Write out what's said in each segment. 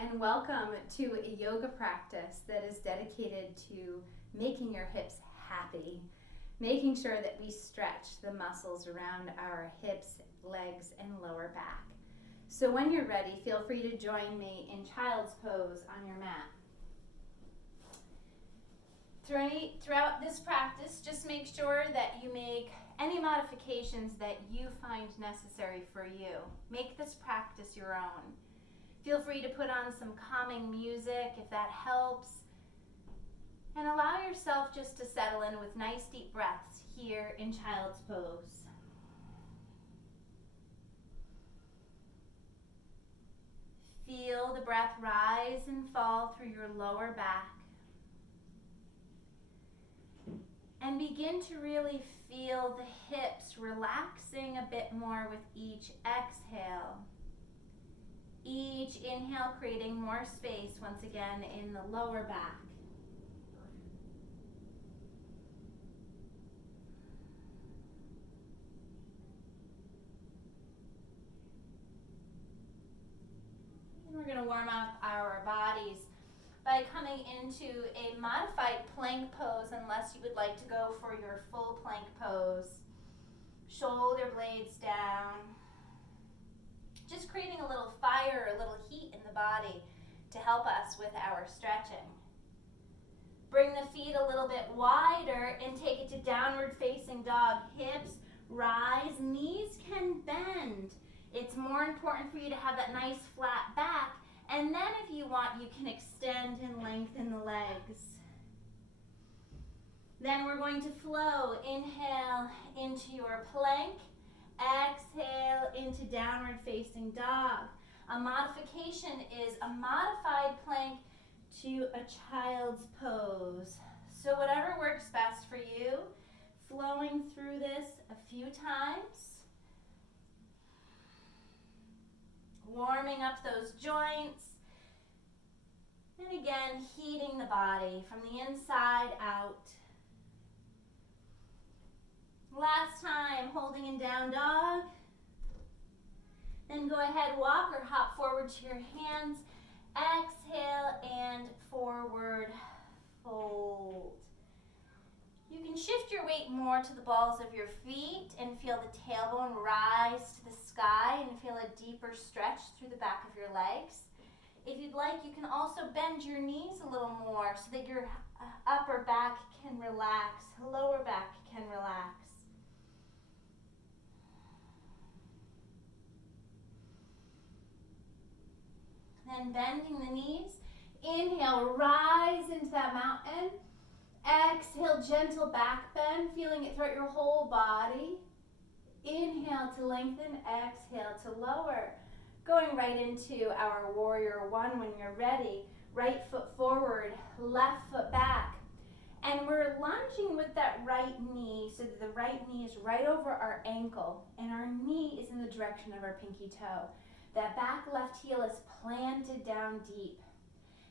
and welcome to a yoga practice that is dedicated to making your hips happy, making sure that we stretch the muscles around our hips, legs, and lower back. So when you're ready, feel free to join me in child's pose on your mat. Throughout this practice, just make sure that you make any modifications that you find necessary for you. Make this practice your own. Feel free to put on some calming music if that helps. And allow yourself just to settle in with nice deep breaths here in child's pose. Feel the breath rise and fall through your lower back. And begin to really feel the hips relaxing a bit more with each exhale. Each inhale creating more space once again in the lower back. And we're going to warm up our bodies by coming into a modified plank pose, unless you would like to go for your full plank pose. Shoulder blades down. Just creating a little fire, a little heat in the body to help us with our stretching. Bring the feet a little bit wider and take it to downward facing dog. Hips rise, knees can bend. It's more important for you to have that nice flat back. And then if you want, you can extend and lengthen the legs. Then we're going to flow. Inhale into your plank. Exhale into downward facing dog. A modification is a modified plank to a child's pose. So whatever works best for you, flowing through this a few times. Warming up those joints. And again, heating the body from the inside out. Last time, holding in down dog. Then go ahead, walk or hop forward to your hands. Exhale and forward fold. You can shift your weight more to the balls of your feet and feel the tailbone rise to the sky and feel a deeper stretch through the back of your legs. If you'd like, you can also bend your knees a little more so that your upper back can relax, lower back can relax. Then bending the knees. Inhale, rise into that mountain. Exhale, gentle back bend, feeling it throughout your whole body. Inhale to lengthen, exhale to lower. Going right into our warrior one when you're ready. Right foot forward, left foot back. And we're lunging with that right knee so that the right knee is right over our ankle and our knee is in the direction of our pinky toe. That back left heel is planted down deep.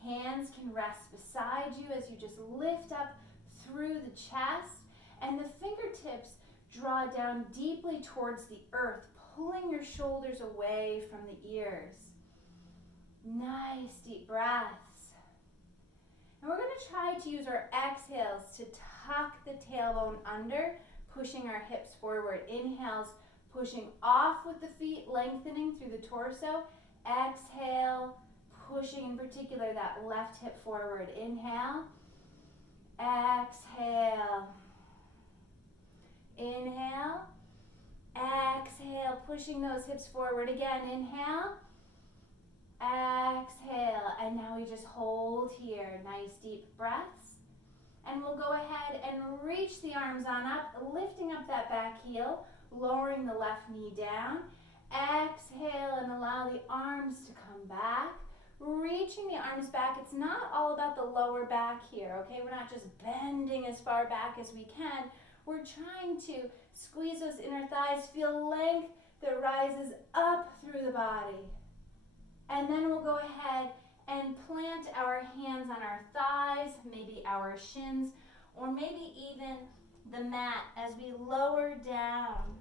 Hands can rest beside you as you just lift up through the chest, and the fingertips draw down deeply towards the earth, pulling your shoulders away from the ears. Nice deep breaths. And we're going to try to use our exhales to tuck the tailbone under, pushing our hips forward. Inhales, pushing off with the feet, lengthening through the torso. Exhale, pushing in particular that left hip forward. Inhale. Exhale. Inhale. Exhale, pushing those hips forward again. Inhale. Exhale. And now we just hold here. Nice deep breaths. And we'll go ahead and reach the arms on up, lifting up that back heel, lowering the left knee down. Exhale and allow the arms to come back. Reaching the arms back. It's not all about the lower back here, okay? We're not just bending as far back as we can. We're trying to squeeze those inner thighs, feel length that rises up through the body. And then we'll go ahead and plant our hands on our thighs, maybe our shins, or maybe even the mat as we lower down.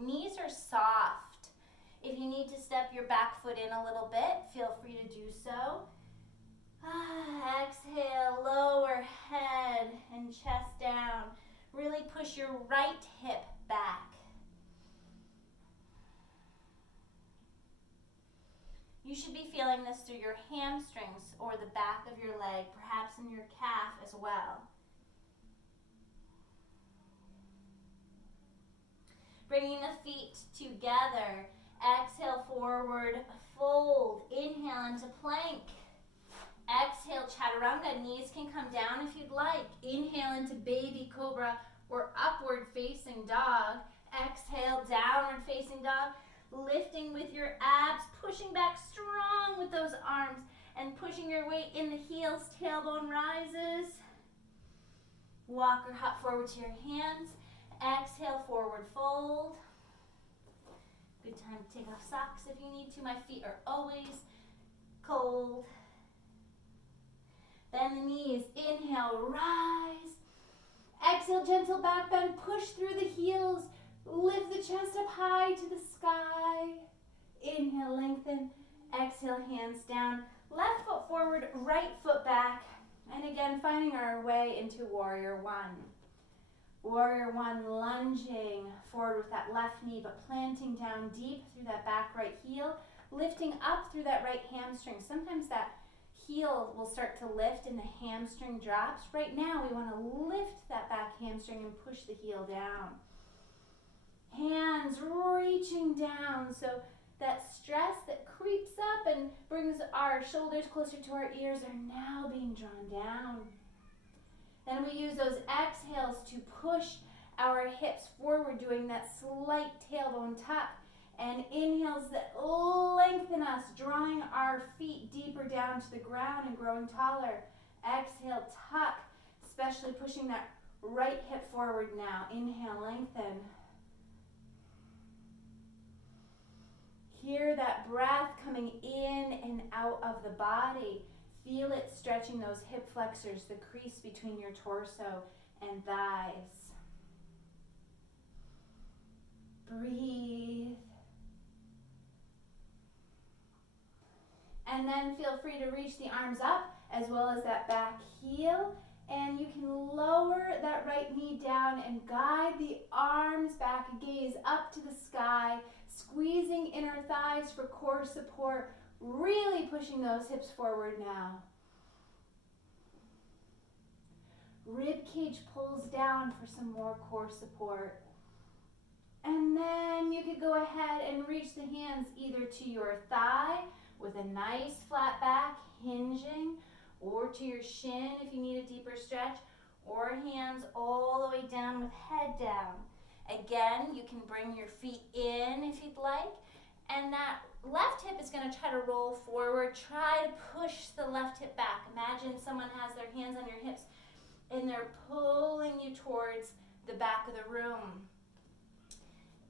Knees are soft. If you need to step your back foot in a little bit, feel free to do so. Exhale, lower head and chest down. Really push your right hip back. You should be feeling this through your hamstrings or the back of your leg, perhaps in your calf as well. Bringing the feet together. Exhale, forward fold. Inhale into plank. Exhale, chaturanga. Knees can come down if you'd like. Inhale into baby cobra or upward facing dog. Exhale, downward facing dog. Lifting with your abs, pushing back strong with those arms and pushing your weight in the heels. Tailbone rises. Walk or hop forward to your hands. Exhale, forward fold. Good time to take off socks if you need to. My feet are always cold. Bend the knees. Inhale, rise. Exhale, gentle back bend. Push through the heels. Lift the chest up high to the sky. Inhale, lengthen. Exhale, hands down. Left foot forward, right foot back. And again, finding our way into Warrior One. Warrior One, lunging forward with that left knee, but planting down deep through that back right heel, lifting up through that right hamstring. Sometimes that heel will start to lift and the hamstring drops. Right now, we want to lift that back hamstring and push the heel down. Hands reaching down, so that stress that creeps up and brings our shoulders closer to our ears are now being drawn down. Then we use those exhales to push our hips forward, doing that slight tailbone tuck. And inhales that lengthen us, drawing our feet deeper down to the ground and growing taller. Exhale, tuck, especially pushing that right hip forward now. Inhale, lengthen. Hear that breath coming in and out of the body. Feel it stretching those hip flexors, the crease between your torso and thighs. Breathe. And then feel free to reach the arms up as well as that back heel. And you can lower that right knee down and guide the arms back, gaze up to the sky, squeezing inner thighs for core support, really pushing those hips forward now. Rib cage pulls down for some more core support. And then you could go ahead and reach the hands either to your thigh with a nice flat back, hinging, or to your shin if you need a deeper stretch, or hands all the way down with head down. Again, you can bring your feet in if you'd like, and that left hip is going to try to roll forward. Try to push the left hip back. Imagine someone has their hands on your hips and they're pulling you towards the back of the room.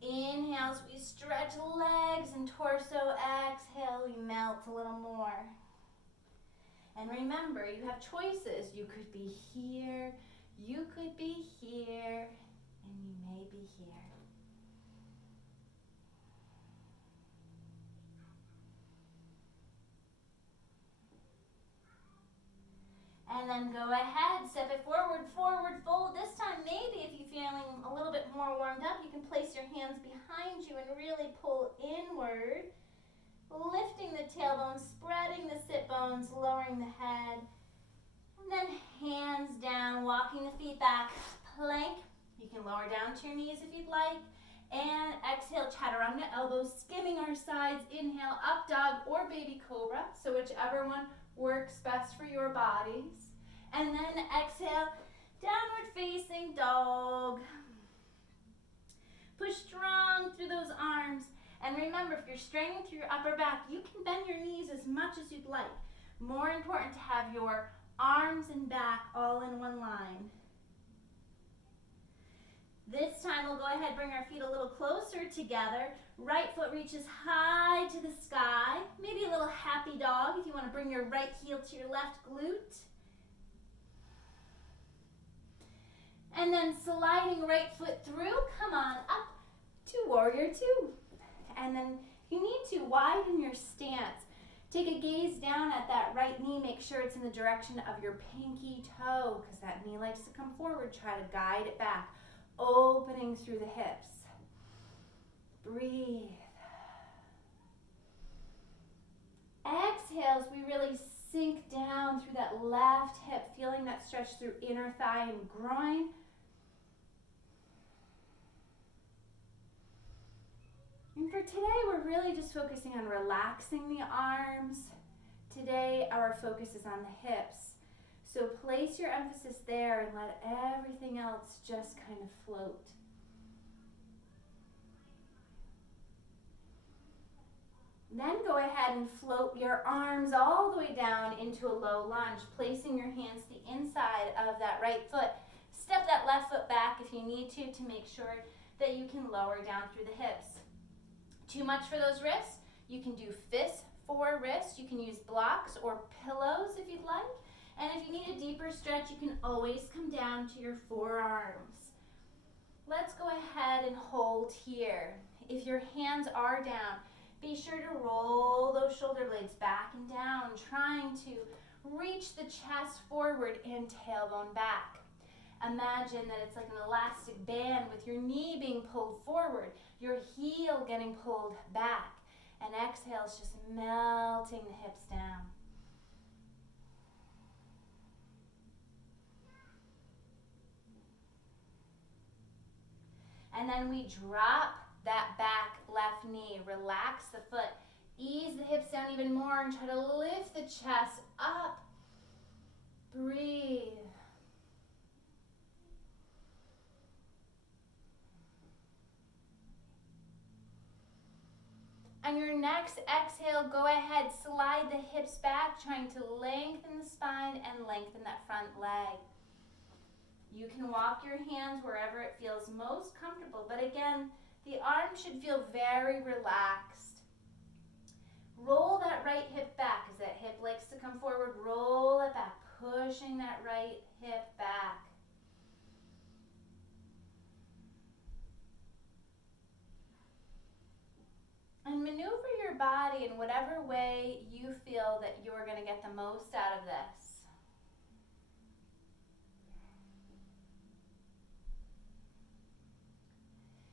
Inhale as we stretch legs and torso. Exhale, we melt a little more. And remember, you have choices. You could be here, you could be here, and you may be here. And then go ahead, step it forward, forward fold. This time, maybe if you're feeling a little bit more warmed up, you can place your hands behind you and really pull inward, lifting the tailbone, spreading the sit bones, lowering the head. And then hands down, walking the feet back, plank. You can lower down to your knees if you'd like. And exhale, chaturanga, elbows skimming our sides. Inhale, up dog or baby cobra. So whichever one works best for your bodies. And then exhale, downward facing dog. Push strong through those arms. And remember, if you're straining through your upper back, you can bend your knees as much as you'd like. More important to have your arms and back all in one line. This time we'll go ahead and bring our feet a little closer together. Right foot reaches high to the sky. Maybe a little happy dog if you want to bring your right heel to your left glute. And then sliding right foot through, come on up to warrior two. And then if you need to, widen your stance. Take a gaze down at that right knee. Make sure it's in the direction of your pinky toe because that knee likes to come forward. Try to guide it back, opening through the hips. Breathe. Exhales, we really sink down through that left hip, feeling that stretch through inner thigh and groin. And for today, we're really just focusing on relaxing the arms. Today, our focus is on the hips. So place your emphasis there and let everything else just kind of float. Then go ahead and float your arms all the way down into a low lunge, placing your hands to the inside of that right foot. Step that left foot back if you need to make sure that you can lower down through the hips. Too much for those wrists? You can do fists for wrists. You can use blocks or pillows if you'd like. And if you need a deeper stretch, you can always come down to your forearms. Let's go ahead and hold here. If your hands are down, be sure to roll those shoulder blades back and down, trying to reach the chest forward and tailbone back. Imagine that it's like an elastic band with your knee being pulled forward, your heel getting pulled back, and exhale is just melting the hips down. And then we drop that back left knee, relax the foot, ease the hips down even more and try to lift the chest up. Breathe. On your next exhale, go ahead, slide the hips back, trying to lengthen the spine and lengthen that front leg. You can walk your hands wherever it feels most comfortable, but again, the arms should feel very relaxed. Roll that right hip back as that hip likes to come forward. Roll it back, pushing that right hip back. And maneuver your body in whatever way you feel that you're going to get the most out of this.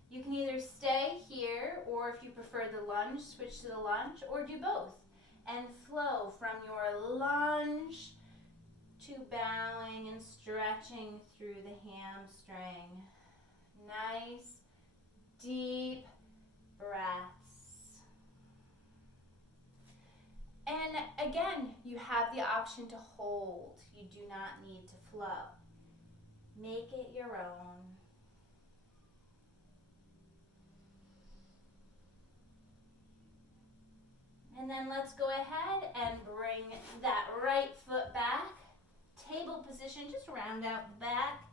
You can either stay here, or if you prefer the lunge, switch to the lunge, or do both. And flow from your lunge to bowing and stretching through the hamstring. Nice, deep breaths. And again, you have the option to hold. You do not need to flow. Make it your own. And then let's go ahead and bring that right foot back. Table position, just round out the back.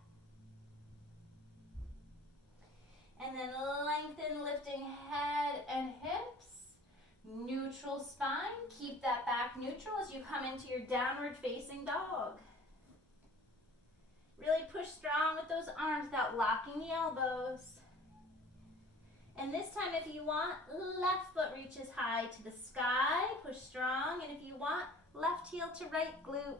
And then lengthen, lifting head and hips. Neutral spine, keep that back neutral as you come into your downward facing dog. Really push strong with those arms without locking the elbows. And this time, if you want, left foot reaches high to the sky, push strong, and if you want, left heel to right glute.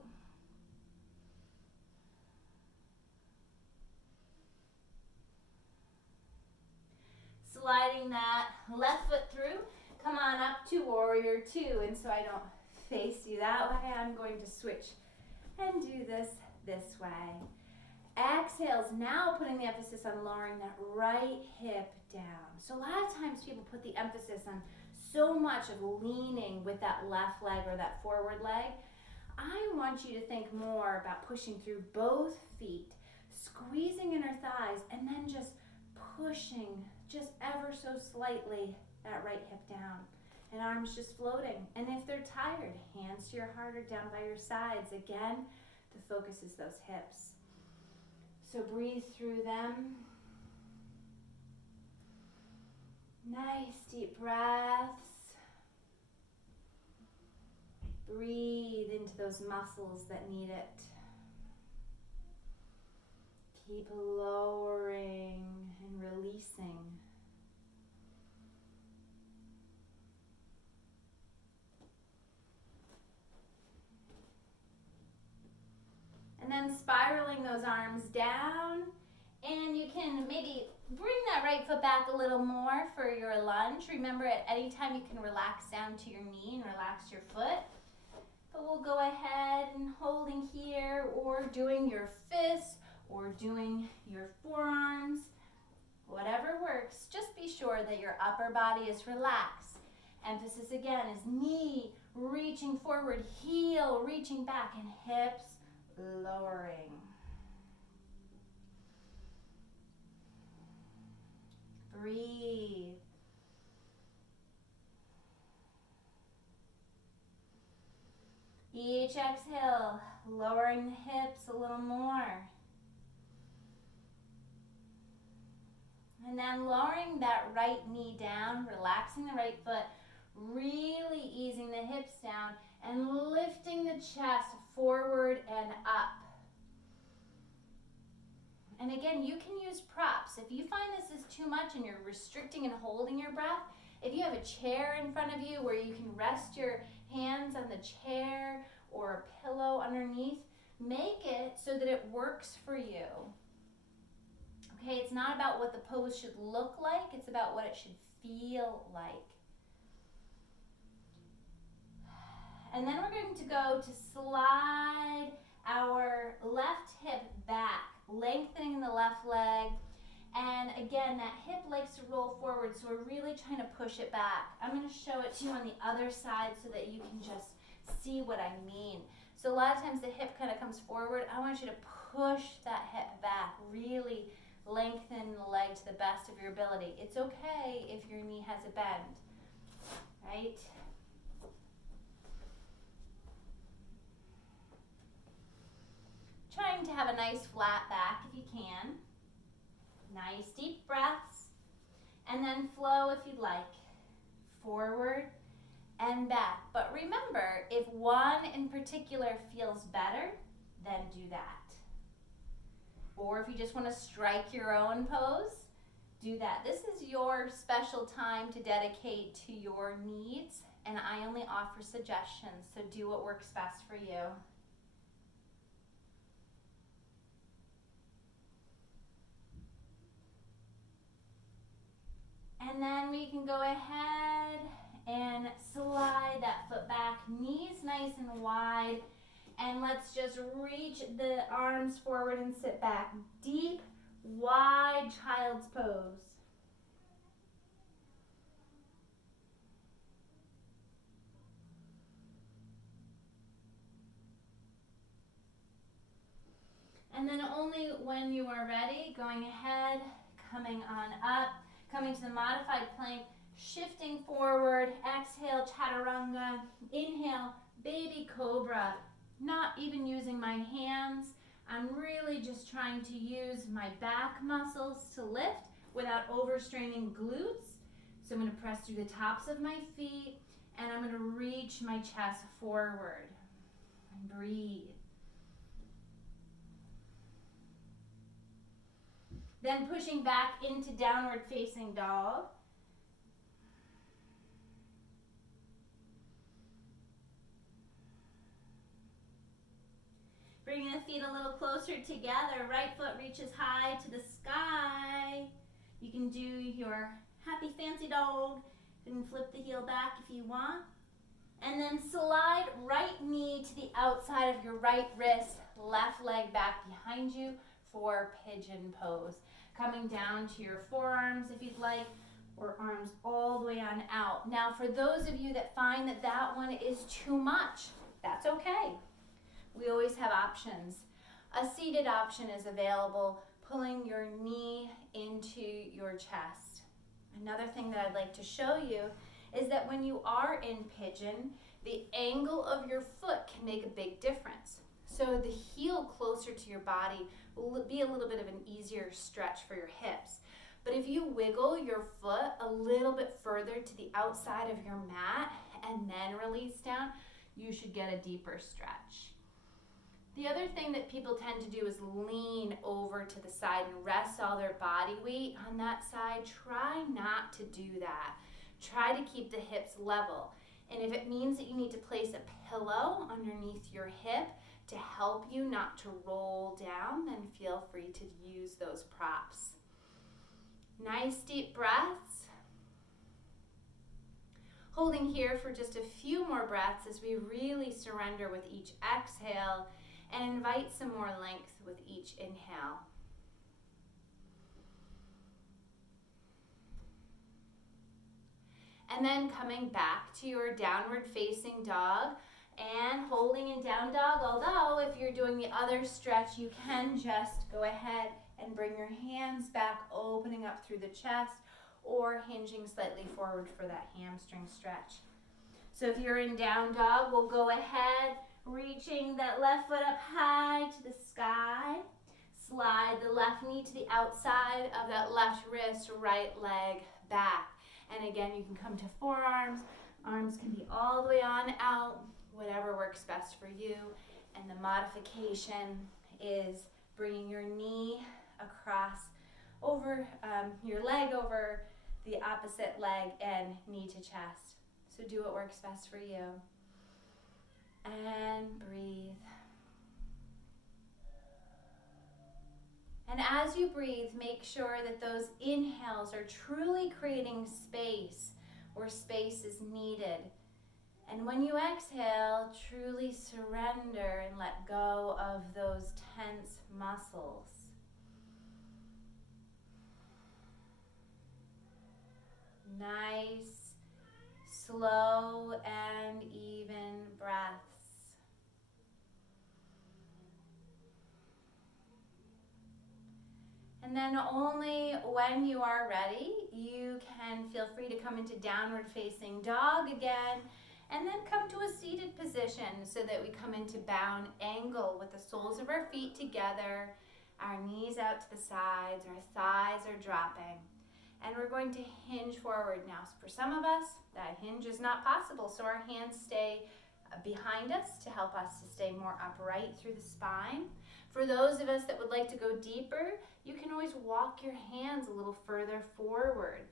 Sliding that left foot through, come on up to warrior two, and so I don't face you that way, I'm going to switch and do this way. Exhales, now putting the emphasis on lowering that right hip down. So a lot of times people put the emphasis on so much of leaning with that left leg or that forward leg. I want you to think more about pushing through both feet, squeezing inner thighs, and then just pushing just ever so slightly that right hip down. And arms just floating. And if they're tired, hands to your heart or down by your sides. Again, the focus is those hips. So breathe through them. Nice deep breaths. Breathe into those muscles that need it. Keep lowering and releasing. spiraling those arms down. And you can maybe bring that right foot back a little more for your lunge. Remember, at any time you can relax down to your knee and relax your foot. But we'll go ahead and holding here, or doing your fists, or doing your forearms. Whatever works, just be sure that your upper body is relaxed. Emphasis again is knee reaching forward, heel reaching back, and hips lowering. Breathe. Each exhale, lowering the hips a little more. And then lowering that right knee down, relaxing the right foot, really easing the hips down, and lifting the chest forward and up. And again, you can use props. If you find this is too much and you're restricting and holding your breath, if you have a chair in front of you where you can rest your hands on the chair or a pillow underneath, make it so that it works for you. Okay, it's not about what the pose should look like, it's about what it should feel like. And then we're going to go to slide our left hip back, lengthening the left leg. And again, that hip likes to roll forward, so we're really trying to push it back. I'm going to show it to you on the other side so that you can just see what I mean. So a lot of times the hip kind of comes forward. I want you to push that hip back, really lengthen the leg to the best of your ability. It's okay if your knee has a bend, right? Trying to have a nice flat back if you can. Nice deep breaths. And then flow if you'd like. Forward and back. But remember, if one in particular feels better, then do that. Or if you just want to strike your own pose, do that. This is your special time to dedicate to your needs, and I only offer suggestions, so do what works best for you. And then we can go ahead and slide that foot back, knees nice and wide. And let's just reach the arms forward and sit back. Deep, wide child's pose. And then only when you are ready, going ahead, coming on up, coming to the modified plank, shifting forward, exhale, chaturanga, inhale, baby cobra. Not even using my hands. I'm really just trying to use my back muscles to lift without overstraining glutes. So I'm going to press through the tops of my feet, and I'm going to reach my chest forward. And breathe. Then pushing back into downward facing dog. Bringing the feet a little closer together. Right foot reaches high to the sky. You can do your happy fancy dog. You can flip the heel back if you want. And then slide right knee to the outside of your right wrist. Left leg back behind you for pigeon pose. Coming down to your forearms if you'd like, or arms all the way on out. Now for those of you that find that that one is too much, that's okay. We always have options. A seated option is available, pulling your knee into your chest. Another thing that I'd like to show you is that when you are in pigeon, the angle of your foot can make a big difference. So the heel closer to your body will be a little bit of an easier stretch for your hips. But if you wiggle your foot a little bit further to the outside of your mat and then release down, you should get a deeper stretch. The other thing that people tend to do is lean over to the side and rest all their body weight on that side. Try not to do that. Try to keep the hips level. And if it means that you need to place a pillow underneath your hip to help you not to roll down, then feel free to use those props. Nice deep breaths. Holding here for just a few more breaths as we really surrender with each exhale and invite some more length with each inhale. And then coming back to your downward facing dog and holding in down dog, although if you're doing the other stretch, you can just go ahead and bring your hands back, opening up through the chest or hinging slightly forward for that hamstring stretch. So if you're in down dog, we'll go ahead, reaching that left foot up high to the sky. Slide the left knee to the outside of that left wrist, right leg back. And again, you can come to forearms. Arms can be all the way on out, whatever works best for you. And the modification is bringing your knee across over your leg over the opposite leg and knee to chest. So do what works best for you. And breathe. And as you breathe, make sure that those inhales are truly creating space where space is needed. And when you exhale, truly surrender and let go of those tense muscles. Nice, slow, and even breaths. And then only when you are ready, you can feel free to come into downward facing dog again, and then come to a seated position so that we come into bound angle with the soles of our feet together, our knees out to the sides, our thighs are dropping. And we're going to hinge forward now. So for some of us, that hinge is not possible, so our hands stay behind us to help us to stay more upright through the spine. For those of us that would like to go deeper, you can always walk your hands a little further forward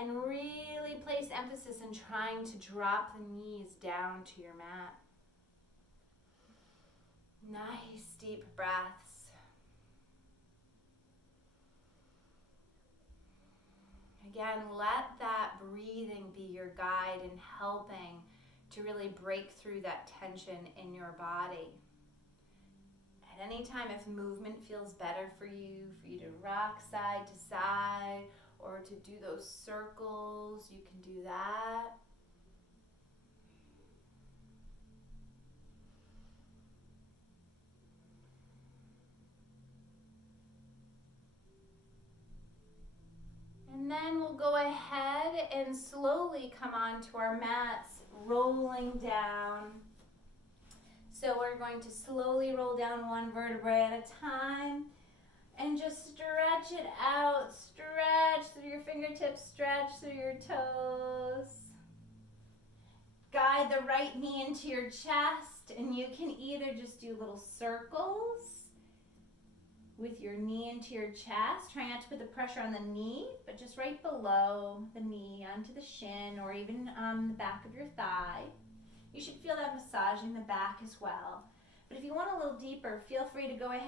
and really place emphasis in trying to drop the knees down to your mat. Nice deep breaths. Again, let that breathing be your guide in helping to really break through that tension in your body. At any time, if movement feels better for you to rock side to side or to do those circles, you can do that. And then we'll go ahead and slowly come onto our mats, rolling down. So we're going to slowly roll down one vertebrae at a time and just stretch it out. Stretch through your fingertips, stretch through your toes. Guide the right knee into your chest, and you can either just do little circles with your knee into your chest. Try not to put the pressure on the knee, but just right below the knee onto the shin or even on the back of your thigh. You should feel that massaging the back as well. But if you want a little deeper, feel free to go ahead